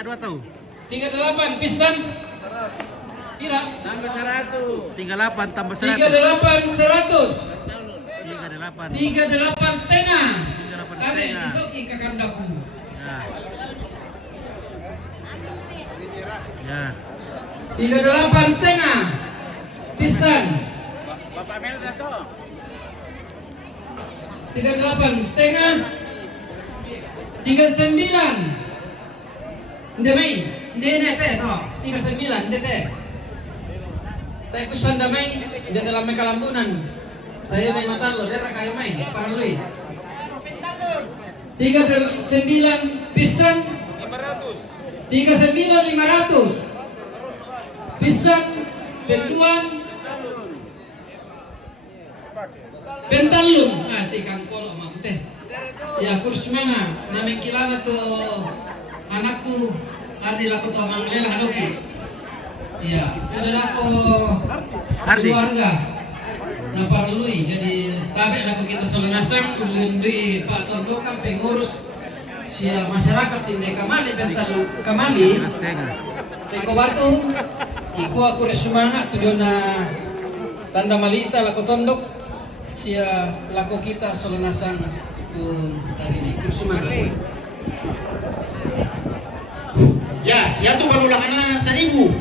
tak dua tahu. 38 pisan. Kira. Tambah 100. 38 tambah 100. 38 100. 38. 38 setengah. 38 Kami setengah. isoki ke kandaku. Ya. 38 setengah. Pisan. Bapak Melda toh. 38 setengah. 39. Damai. Nene teh toh. 39 teh. Teh kusan damai di dalam mekalambunan. Saya main mata lo, dia kayak main, parlui. 39 pisan 500. 39 500. Pisan penduan pentalun. Ah si kangkol mah teh. Ya kurus mana nameng kilala tuh anakku adil aku tuh mang lela hadoki. Iya, saudaraku keluarga. Nah parlui jadi tabe laku kita solanasang undi Pak Tonto kan pengurus sia masyarakat tinde kamali bentar kamali teko batu iku aku semangat tudona tanda malita laku tondok sia laku kita solanasang itu hari ini semangat. Ya tuh baru lakana 1000.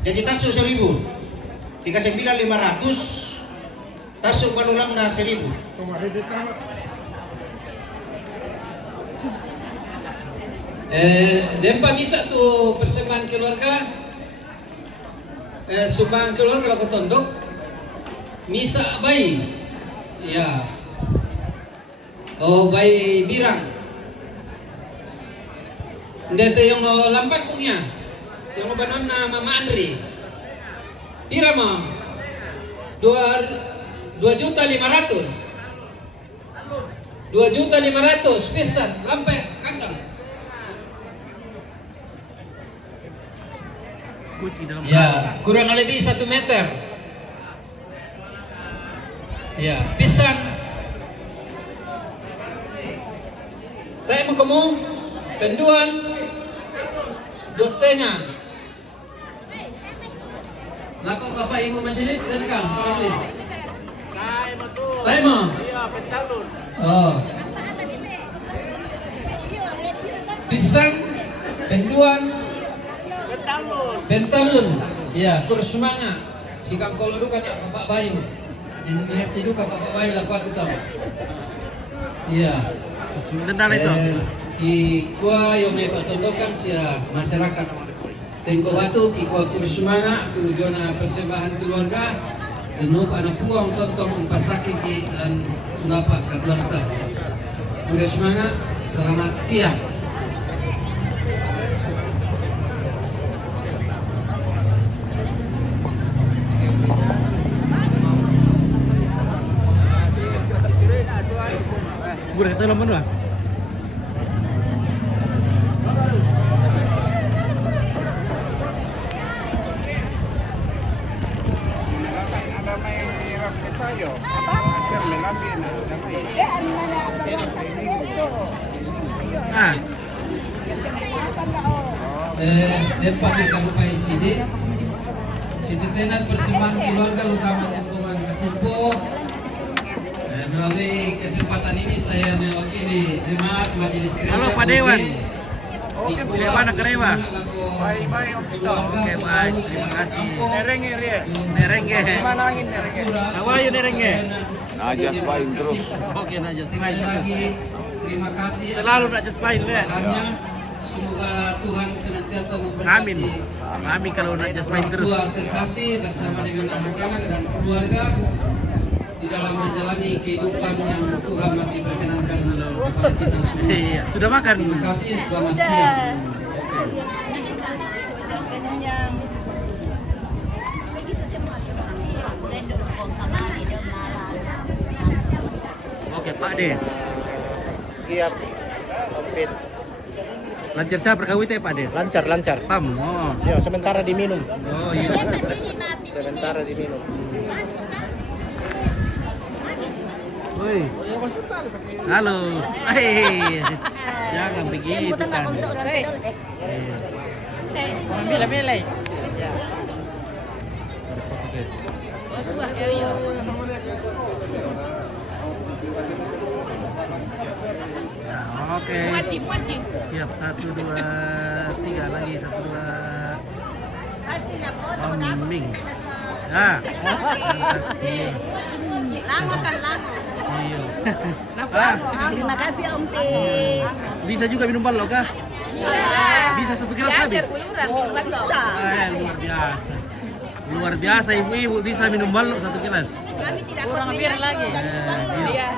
Jadi tasu 1000. 39.500. Tasuk balulang na 1.000. Dempa bisa tuh persembahan keluarga, sumbangan keluarga laku tondok, misa bayi, ya, oh bayi birang, dete yang mau lampat punya, yang mau banon na Mama Andri, birama, 2.500.000 pisan lampe kandang. Kunci dalam Ya, kurang lebih 1 meter. Ya, pisan. Saya mau kamu penduan 2,5. Nako Bapak Ibu Majelis dan Kang, Saya mau. Iya, pentalun. Oh. Pisang, penduan, pentalun. Ya, kurus semangat. Si Kang Kolo itu kan Bapak Bayu. Ini mengerti juga Bapak Bayu lah aku tahu. Iya. Dendal itu. Di gua yang may patundukan siya masyarakat. Tengko batu, kikwa kurus semangat, tujuan persembahan keluarga. Denu anak puang tontong pasaki ki dan sundapat keluarga. Udah semangat, selamat siang. Gue kita lama doang. Ah, Dempak di Kabupaten Sidi. Sidi Tenan persembahan keluarga utama Tuntungan Kasimpo. Melalui kesempatan ini saya mewakili jemaat Majelis Gereja. halo Pak Dewan. Oke, Bagaimana Kerewa? Baik, Om Tito. Oke, baik. Terima kasih. Nerenge, Rie. Nerenge. Gimana angin nerenge? Awayu nerenge. Najas main terus. Oke, Najas Sekali main. lagi terima kasih. Selalu Najas main deh. Hanya semoga Tuhan senantiasa memberkati. Amin. Amin kalau Najas main terus. Tua terkasih bersama dengan anak-anak dan keluarga di dalam menjalani kehidupan yang Tuhan masih perkenankan kepada kita semua. Iya, sudah makan. Terima kasih, selamat siang. Oke, Pak De. Siap. Ompit. Lancar saya perkawit ya Pak De. Lancar, lancar. Pam. Oh. Ya, sementara diminum. Oh iya. Sementara diminum. Woi. Halo. Hei. Jangan begitu kan. Bila-bila. Oke. Siap 1 2 3 lagi 1 2. Ming. Ah. Lango kan lango. Iya. Terima kasih Om Pi. Bisa juga minum balok kah? Bisa 1 gelas habis. Bisa. Luar biasa. Luar biasa ibu-ibu bisa minum balok 1 gelas. Kami tidak kuat minum lagi. Iya.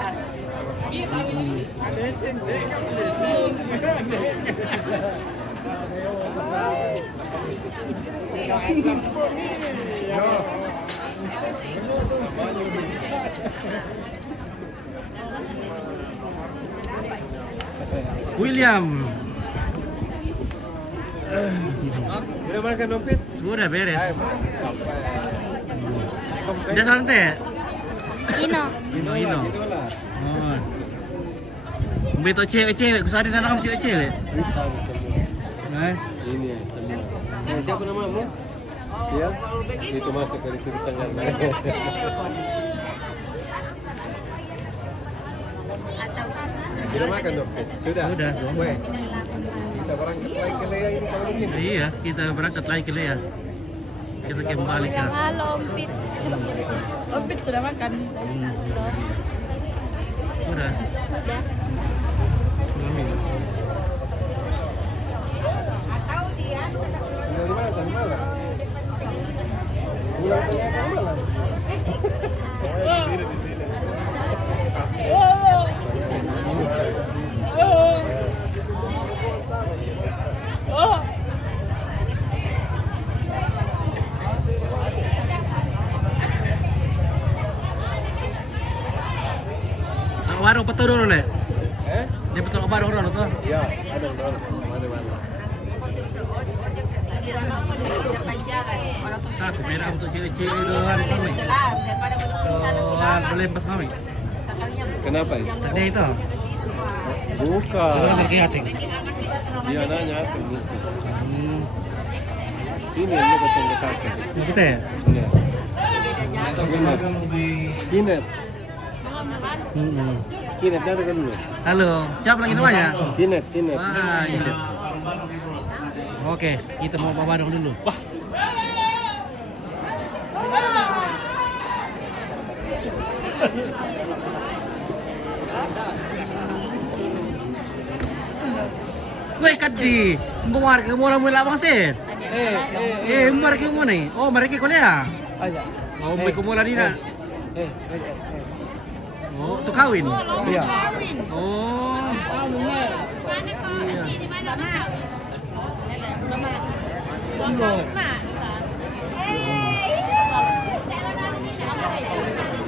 William. Udah makan dompet? Sudah beres. Udah santai. Ino. Oh. Beto cewek-cewek, kusadin anak kamu cewek-cewek. Eh? Ini ya, semua. Siapa namamu? Ya, itu masuk dari tulisan yang lain. Sudah makan dompet? Sudah. Sudah. Weh, kita berangkat lagi ke Lea ini kalau begini. Iya, kita berangkat lagi ke Lea. Kita kembali ke. Halo Om Pi. Om Pi sudah makan. Sudah. Tinggal di mana? Di mana? Pulang ke Lea di mana? Di sini. Warung betul dulu le. Eh? Dia betul warung dulu tuh. Ya, ada dong. Mana-mana. Satu merah untuk cewek-cewek doang kami. Oh, boleh pas kami. Kenapa itu? Tadi itu. Bukan. Orang berkiating. Dia nanya apa ini? Ini yang dekat yang dekat. Kita ya? Ini. Kinet. Kinet ada kan dulu? Halo, siapa lagi namanya? Kinet. Ah, iya. Oke, kita mau ke warung dulu. Wah. Woi kadi, buar ke mula mula bang sen. Buar ke mana ni? Oh, mereka kuliah. Oh, mereka mula ni nak. Oh, tu kawin. Iya. Oh.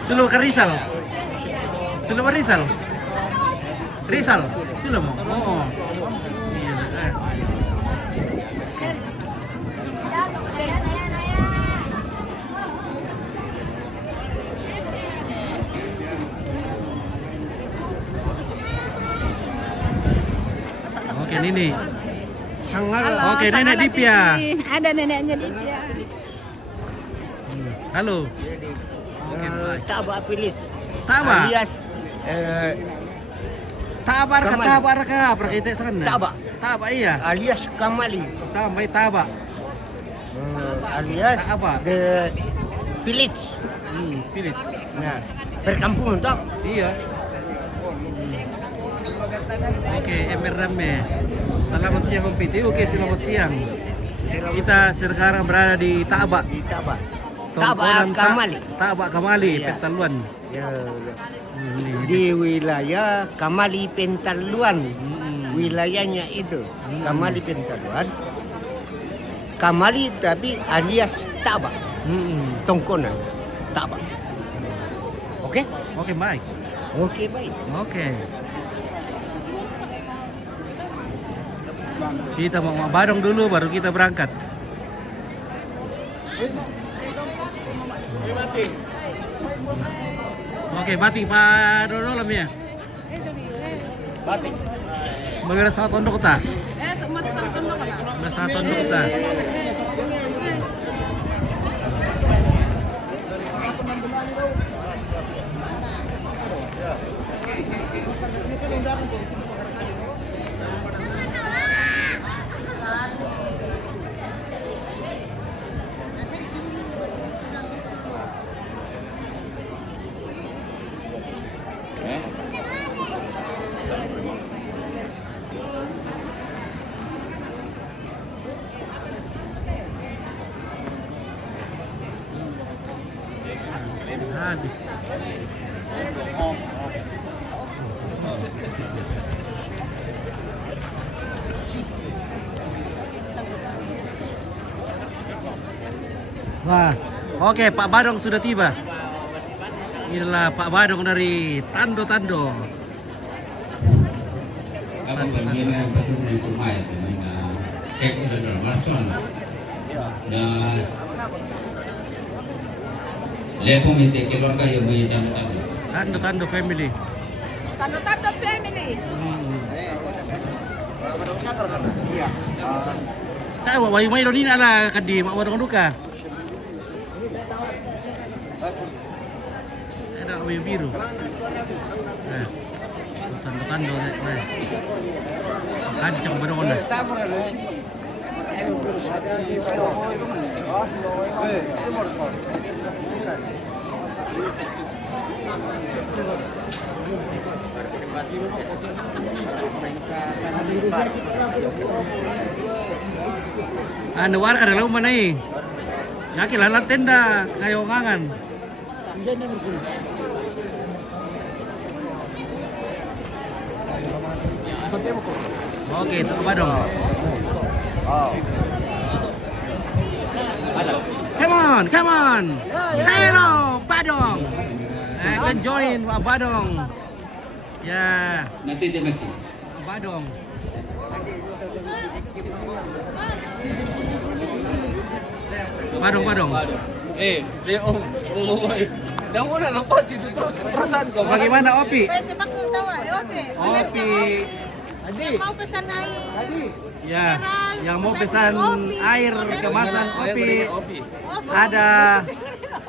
Sulu ke Rizal. Sulu ke Rizal. Rizal. Sulu mo. Oh. Iya. Oke, Nini. Oke, Nenek Dipia. Ada neneknya Dipia. Halo. Oke, baik. Taba Pilis Taba. alias Tabar ka Kamal. tabar ka prakite sana. Taba. Taba iya. alias Kamali Sampai taba. alias Apa? The Pilis. Pilih. Nah, perkampungan toh. Iya. Oke, Emir Rame. Selamat siang Om Piti. Oke, selamat siang. Kita sekarang berada di Taba. Di Taba. Tongkonan Kamali. Taba Kamali, Iya. Pentaluan. Ya, Ini. di wilayah Kamali Pentaluan. Mm-mm. Wilayahnya itu Kamali Pentaluan. Kamali tapi alias Taba. Mm-mm. Tongkonan Taba. Oke? Oke, baik. Oke, baik. Oke. Kita mau bareng dulu baru kita berangkat. Oke, batik Pak Dodo lamnya. Batik. Magara sa tondo ta. Semua satu nak. Sa tondo ta. Habis. Wah, oke Pak Badong sudah tiba. Inilah Pak Badong dari Tando-Tando. Ako bagian yang betul di rumah itu, kek udah bermasuk na lepo minta keluarga yang mau tamu-tamu. Tando-Tando family. Tando-tando family. Tahu, wayu may ronina ala kadi mawadong duka. Ada wayu biru. Tando-tando na. Kancang badong na. Ano war ka na lang man eh. Yaki lalat tenda kayo ngangan. Oke, itu Badong. Come on. Hello, Badong. Can join Badong. Ya, Nanti dia mati. Badong. Badong. Dia ngomong. Jangan mo na lepas itu terus perasaan ko. Bagaimana Opi? Cepat kau tahu, Opi. Mau pesan air. Ya, yang mau pesan air kemasan Opi.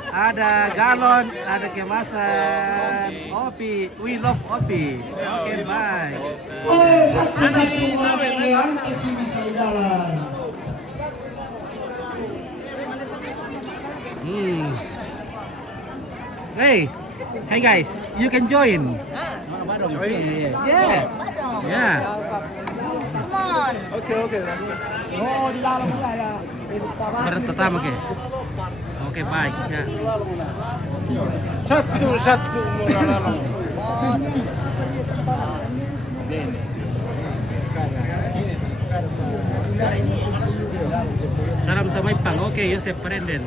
Ada galon, ada kemasan Opi. We love Opi. Oke, bye. Hey guys, you can join. Yeah. Come on. Bertetama ke? Oke, baik. Ya. Satu mula lang. Salam sa Maipang. Oke, Yosef Parenden.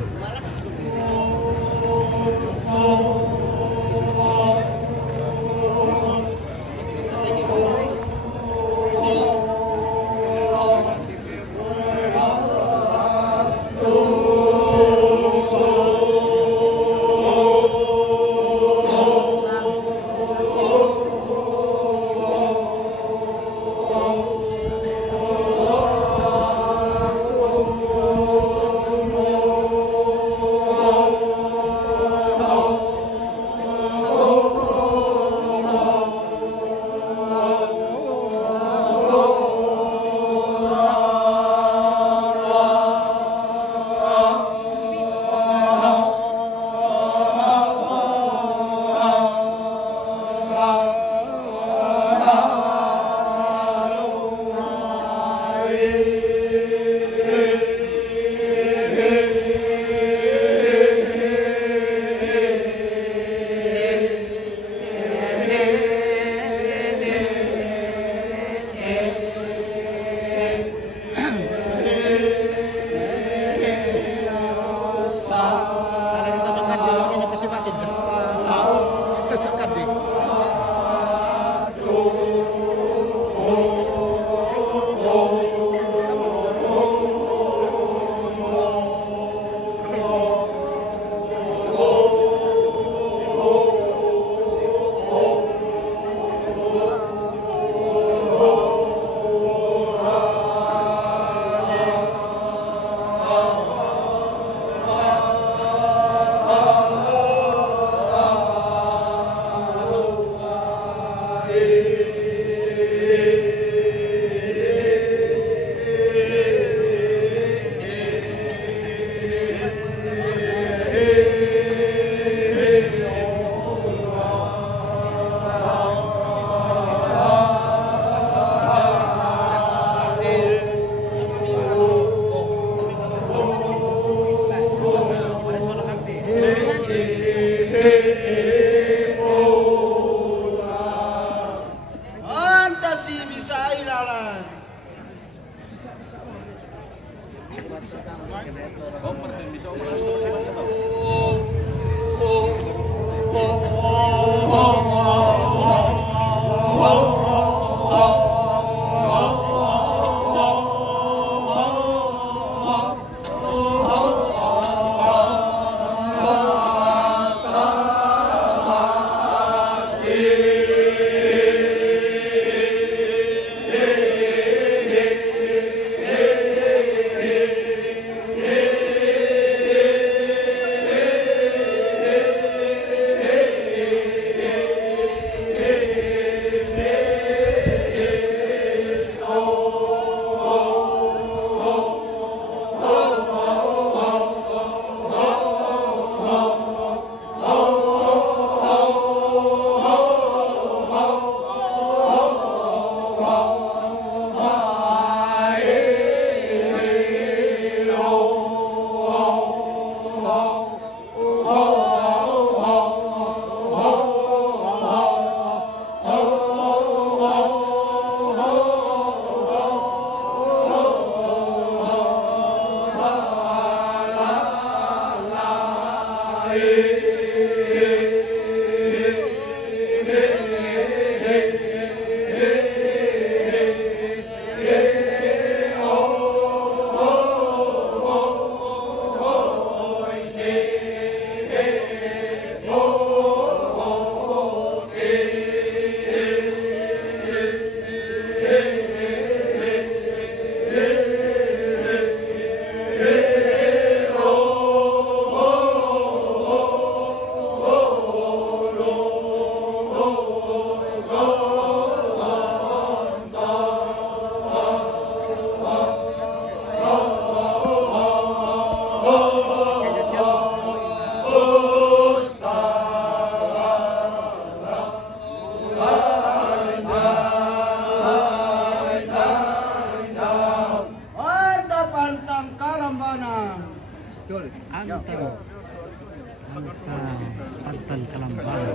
Tantan Kalamban.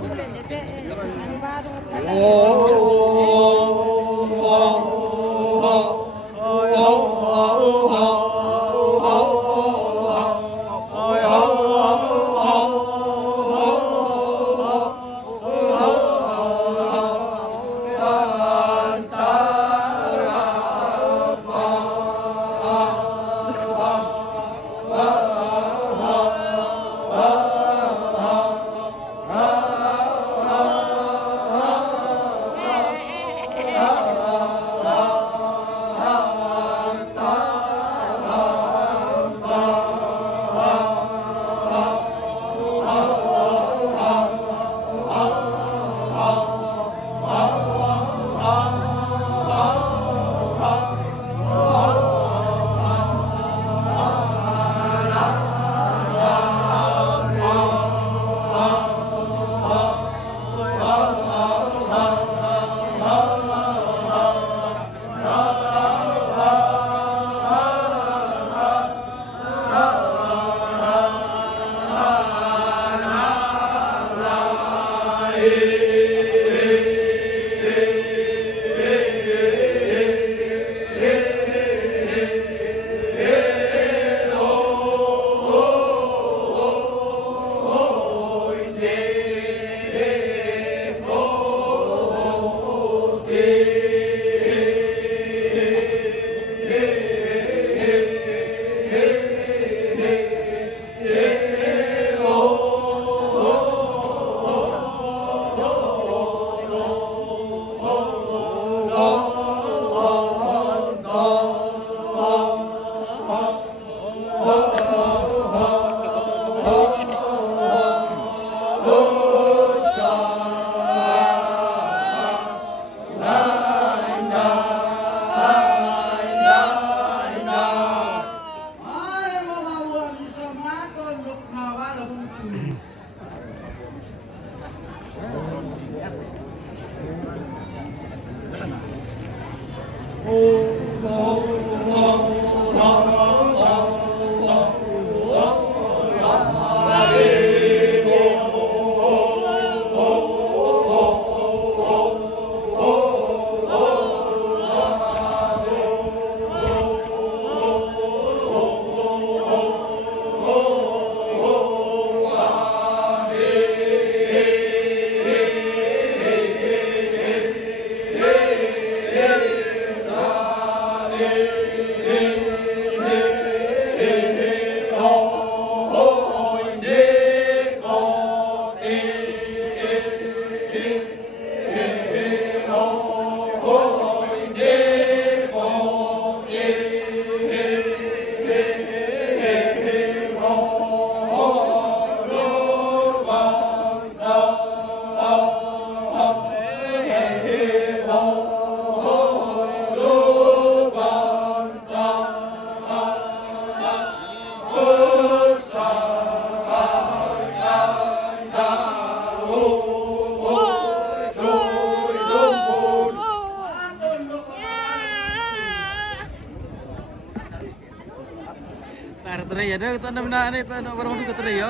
Tar tadi ada kita ada ini kita baru masuk ke tadi ya.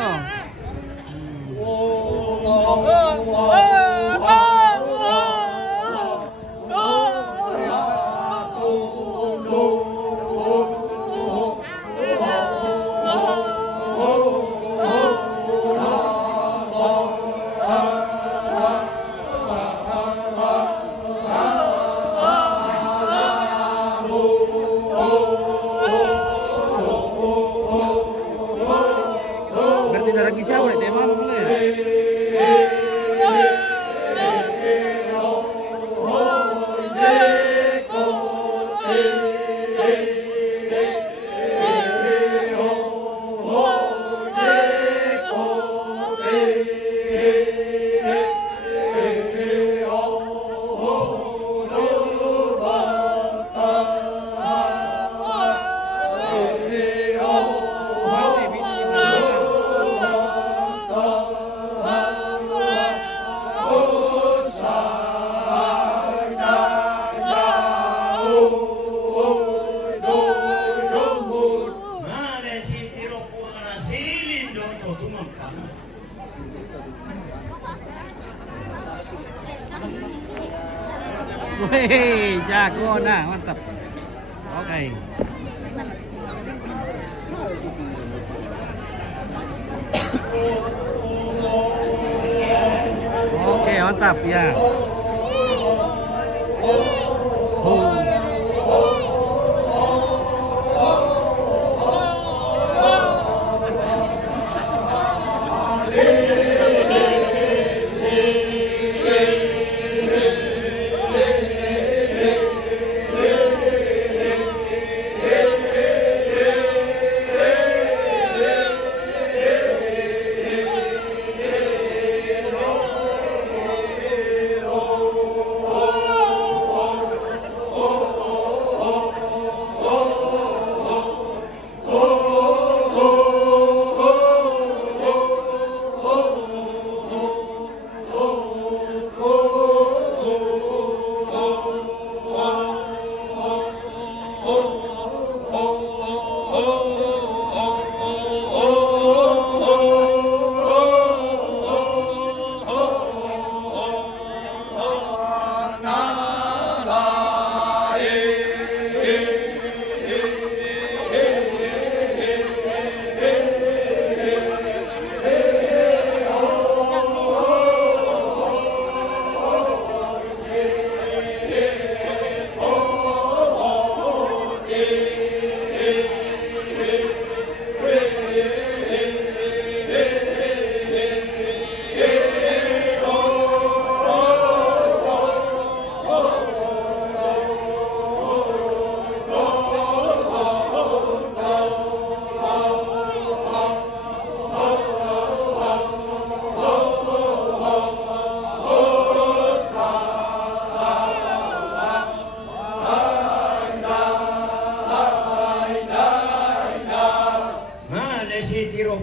Berarti lagi siapa nih tema apa ya? Wih, jago nah, mantap. Oke. Oke, mantap ya.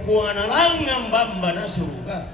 Puana langang bamba na suga.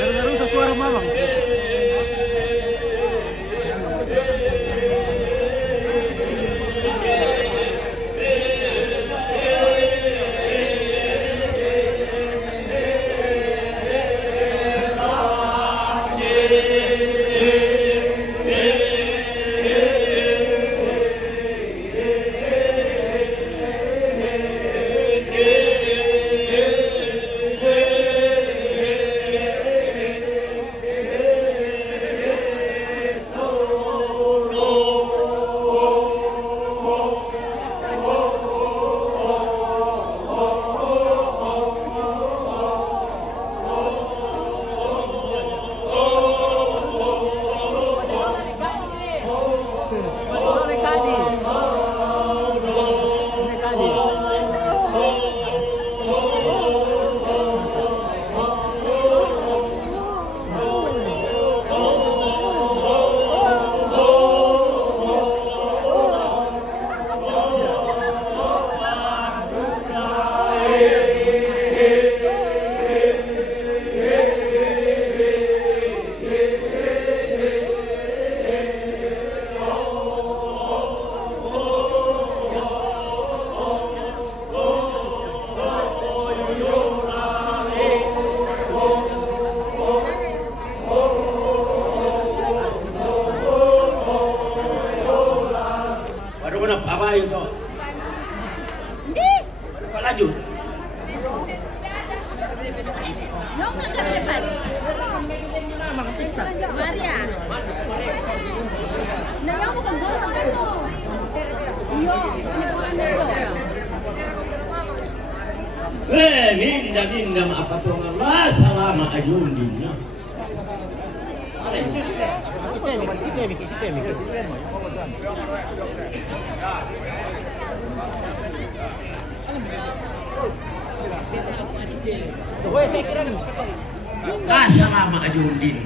Garu-garu sa suara mamang. Babae ito. Hindi. Palaju. Yung ka ka depan. Maria. Nagaw mo kang gol ka ano? Iyo, Minda maapatungan Allah salama ayun din na. Salama ayun din.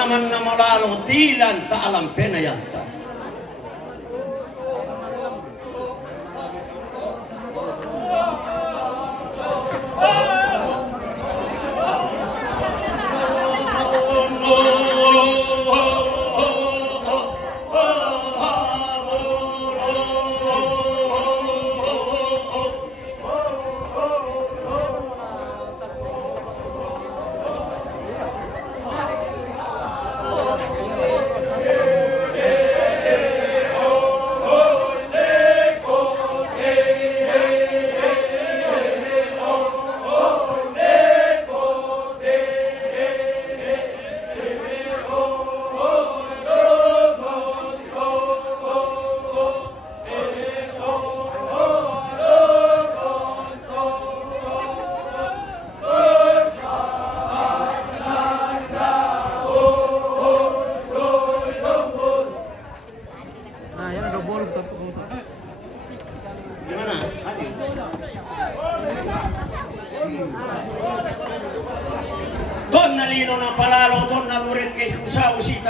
Naman na malalong tilan ta alam penayanta.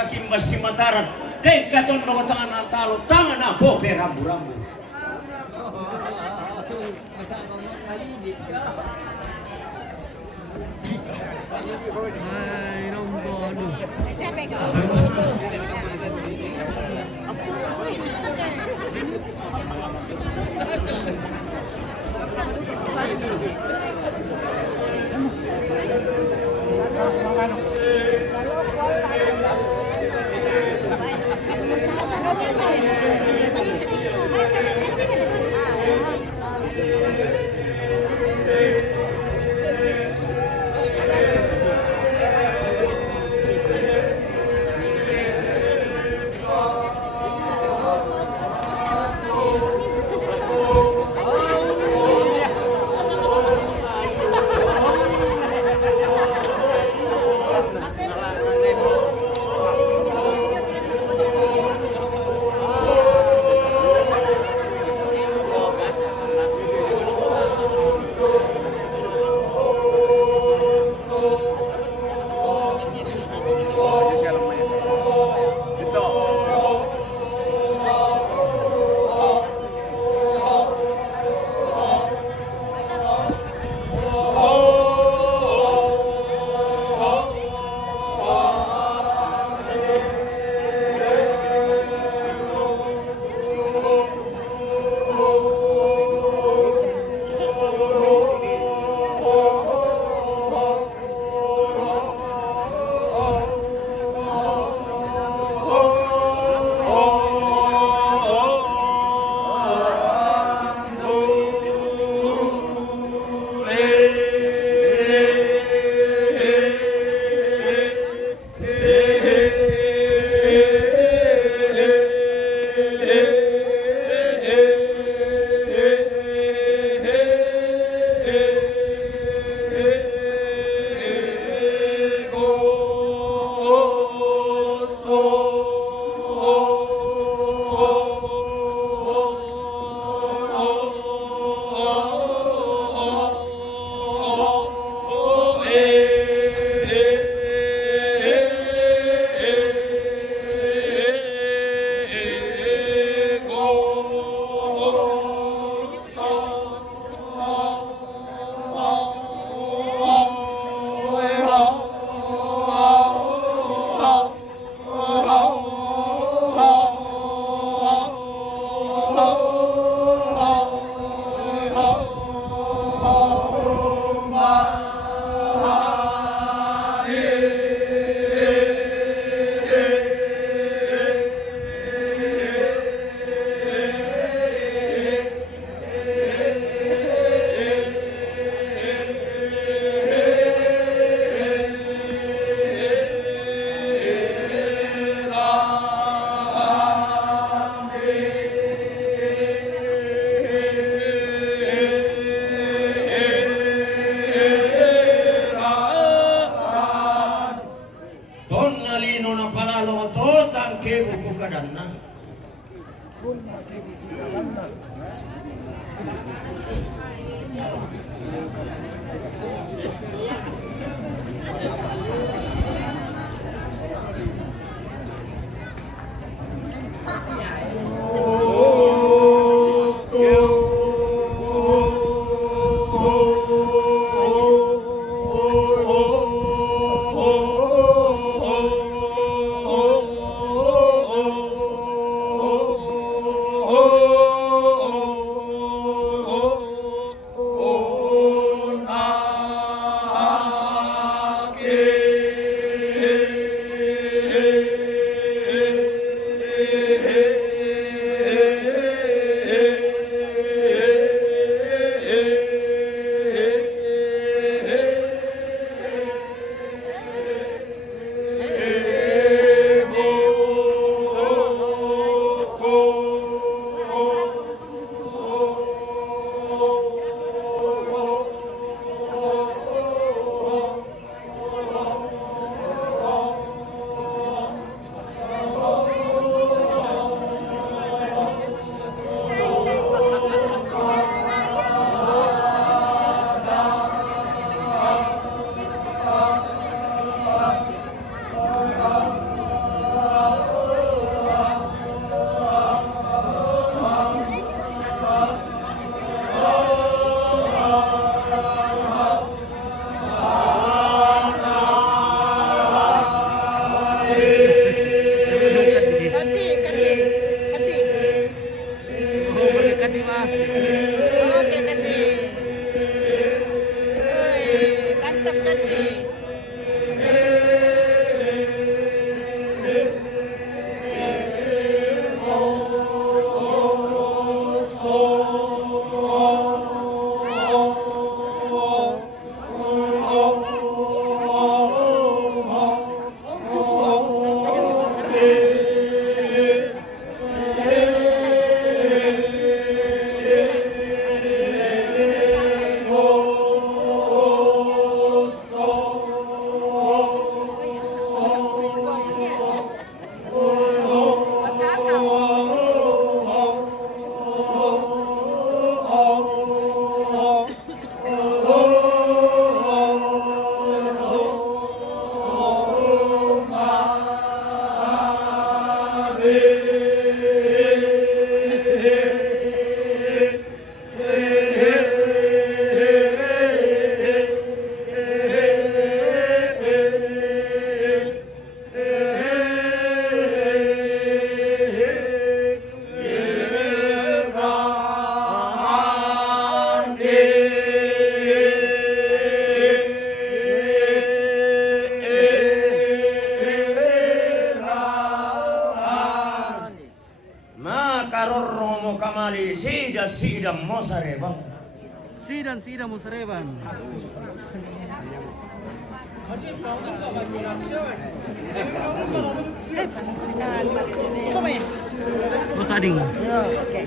kakimbas si Mataran. Dahil katon mga tangan na talo, tangan na po, rambu-rambu. Ay, nombono. Yeah. Oke, Kandi. Mantap, Kandi. Makarorromo kamali sida mosarebang. Sidan Musareban. Musading. Oke.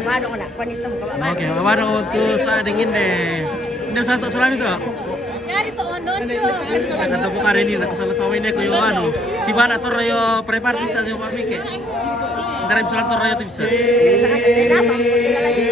Mano ko na, panito mo ka. Oke, mabano ko sa dingin deh. Hindi sa Sulami to. Yari to onon do. Kata po ka rin nila kasala sa wine ko yung ano. Si Bana to rayo prepare sa yung pamike. Dari sulat to rayo tibsa. Bisa ka tena sa mo lagi.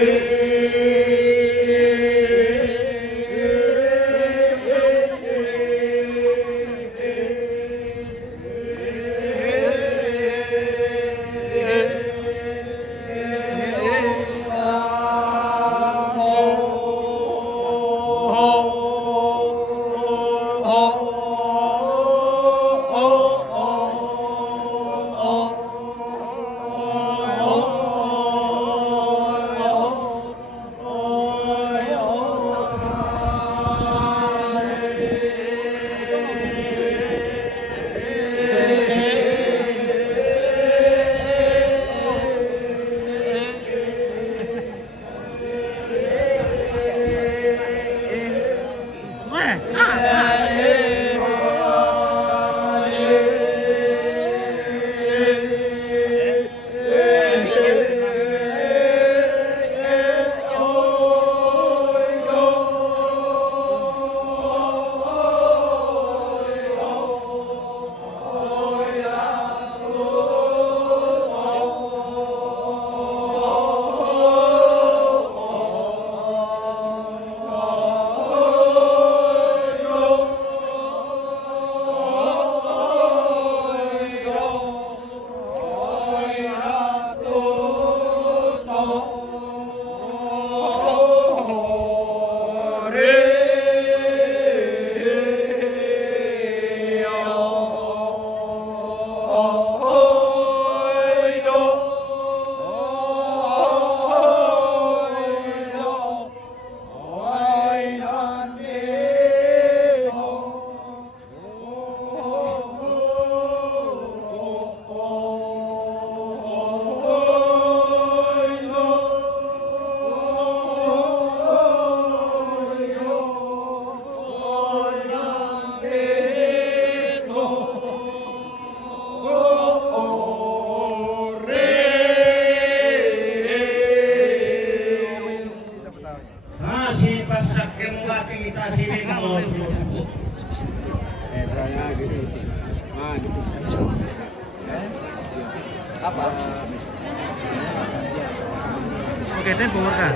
Oke, tempo mereka.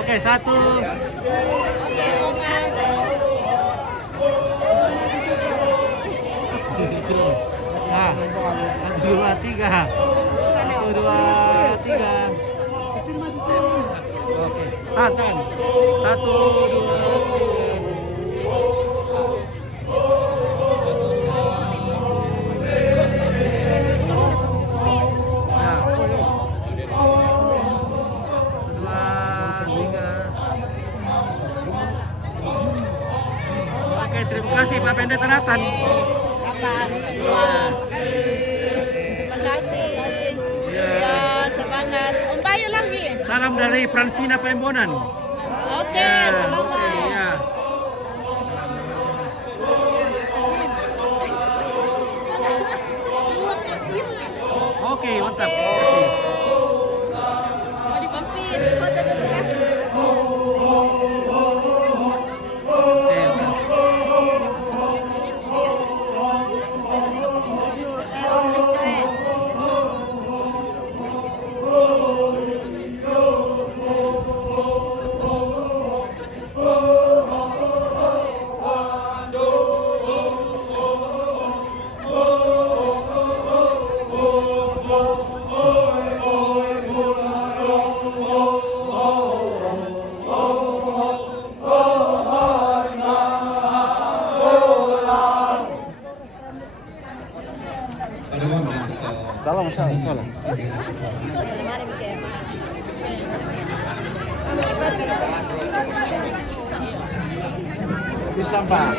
Oke, satu. dua, tiga. 1, 2, 3. Oke, tahan. 1, 2, 3. Oke, terima kasih Pak Pendeta Nathan. Kapan semua? Terima kasih. Ya, semangat. Om Bayu lagi. Salam dari Fransina Pembonan. Oke, selamat. Iya. Oke, mantap. Terima kasih. Mau divampir, foto dulu kan? Salam. Bisa Pak.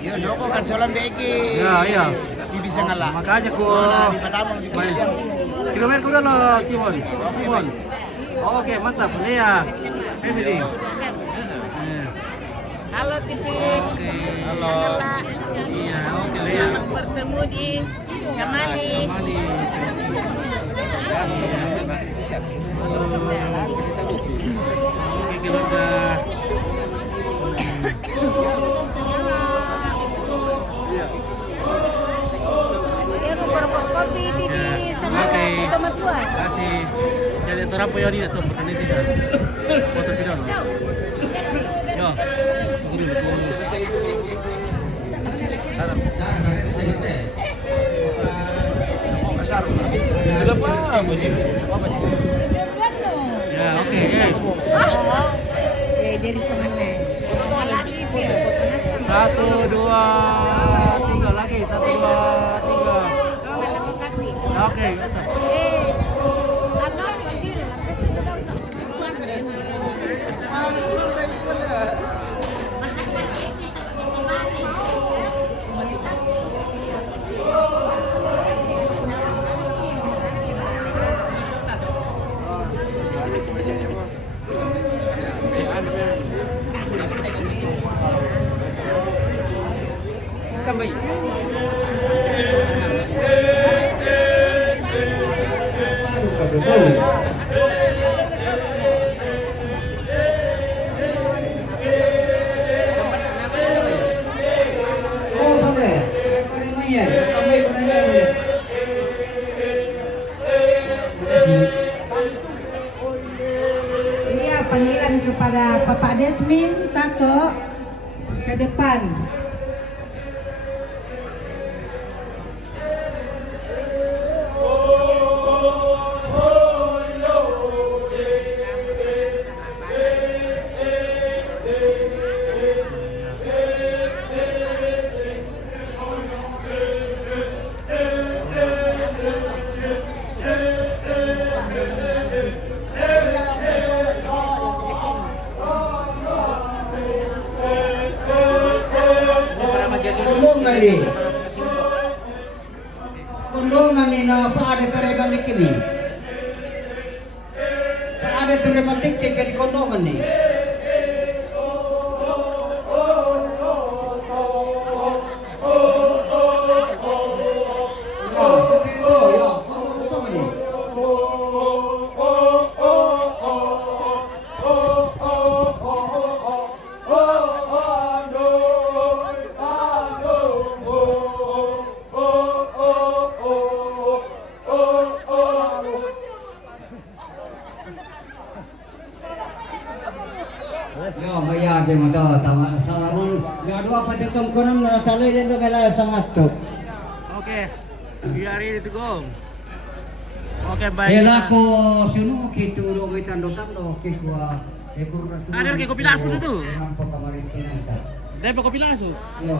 Yo, loko kan solam beki. Ya, iya. Di bisa ngalah. Makanya ku Di pertama di main. kalian. Kilometer ku dulu Simon. Oke, mantap. Lea. Family. Halo TV. Oke. Halo. Iya, oke Lea. Bertemu di Kamali. Kamali. Oke, keluarga. Dia mau kopi di sana. Oke. Teman tua. Kasih. Jadi orang punya ini tuh foto ini tidak. Foto video loh. Yo. Tunggu dulu. Ya, oke. Dari temannya. Lagi dia. 1, 2, 3 lagi. 1, 2, 3. Oke, mantap. Iya, panggilan kepada Bapak Desmin Tato ke depan. Kundungan ni na paada terima nikini. Paada terima tiktik di kundungan ni. Yo, bayar dia mo to. Tama. Salamun. Gado apa dia tongkonan na taloy din bela sangat to. Okay. We are ready to go. Okay, baik. Ela ko suno kituro may tando-tando kikwa. Ada yang kopi lasu tu. Ang pagkamarin kinanta. Dahil pa kopi lasu. Yo.